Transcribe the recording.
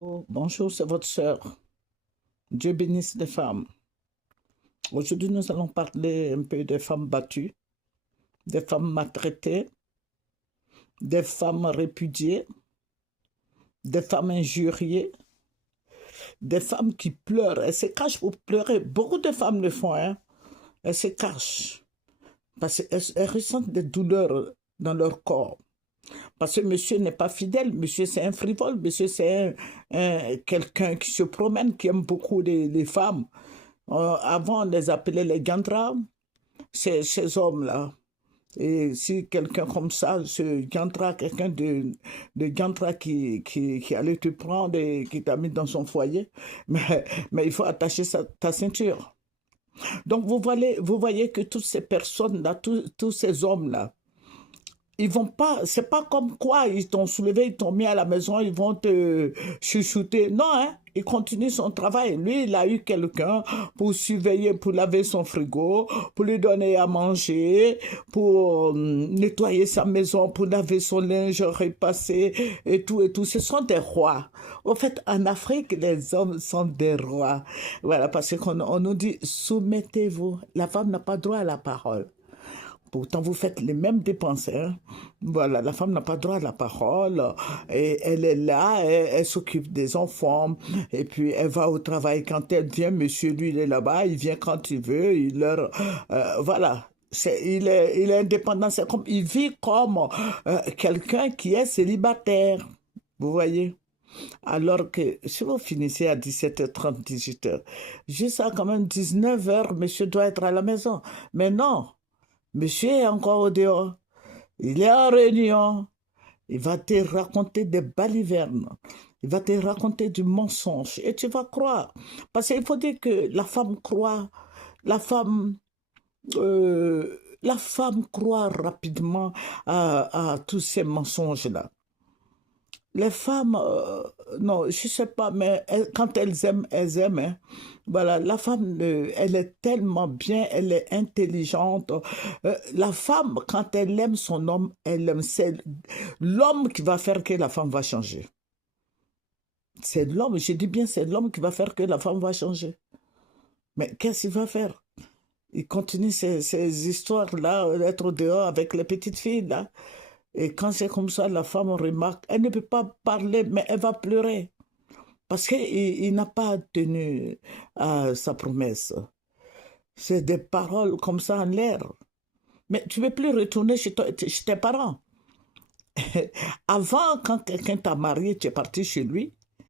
Oh, bonjour, c'est votre sœur. Dieu bénisse les femmes. Aujourd'hui, nous allons parler un peu des femmes battues, des femmes maltraitées, des femmes répudiées, des femmes injuriées, des femmes qui pleurent. Elles se cachent pour pleurer. Beaucoup de femmes le font, hein. Elles se cachent parce qu'elles ressentent des douleurs dans leur corps. Parce que monsieur n'est pas fidèle, monsieur c'est un frivole, monsieur c'est quelqu'un qui se promène, qui aime beaucoup les femmes. Avant, on les appelait les gandras, ces hommes-là. Et si quelqu'un comme ça, ce gandra, quelqu'un de gandra qui allait te prendre et qui t'a mis dans son foyer, mais il faut attacher ta ceinture. Donc vous voyez que toutes ces personnes-là, tous ces hommes-là, ils vont pas, c'est pas comme quoi ils t'ont soulevé, ils t'ont mis à la maison, ils vont te chuchoter. Non, hein, il continue son travail. Lui, il a eu quelqu'un pour surveiller, pour laver son frigo, pour lui donner à manger, pour nettoyer sa maison, pour laver son linge, repasser et tout et tout. Ce sont des rois. En fait, en Afrique, les hommes sont des rois. Voilà, parce qu'on on nous dit, soumettez-vous. La femme n'a pas droit à la parole. Pourtant, vous faites les mêmes dépenses, hein. Voilà, la femme n'a pas droit à la parole. Et elle est là, elle s'occupe des enfants. Et puis, elle va au travail quand elle vient. Monsieur, lui, il est là-bas. Il vient quand il veut. Il leur... voilà. Il est indépendant. C'est comme, il vit comme quelqu'un qui est célibataire. Vous voyez? Alors que si vous finissez à 17h30, 18h, jusqu'à quand même 19h, monsieur doit être à la maison. Mais non. Monsieur est encore au dehors. Il est en réunion. Il va te raconter des balivernes. Il va te raconter du mensonge. Et tu vas croire. Parce qu'il faut dire que la femme croit. La femme, la femme croit rapidement à tous ces mensonges-là. Les femmes, non, je sais pas, mais quand elles aiment, hein. Voilà, la femme, elle est tellement bien, elle est intelligente. La femme, quand elle aime son homme, elle aime, c'est l'homme qui va faire que la femme va changer. C'est l'homme, je dis bien, c'est l'homme qui va faire que la femme va changer. Mais qu'est-ce qu'il va faire? Il continue ces histoires-là, d'être dehors avec les petites filles, là. Et quand c'est comme ça, la femme remarque, elle ne peut pas parler, mais elle va pleurer. Parce qu'il n'a pas tenu à sa promesse. C'est des paroles comme ça en l'air. Mais tu ne peux plus retourner chez tes parents. Avant, quand quelqu'un t'a marié, tu es parti chez lui.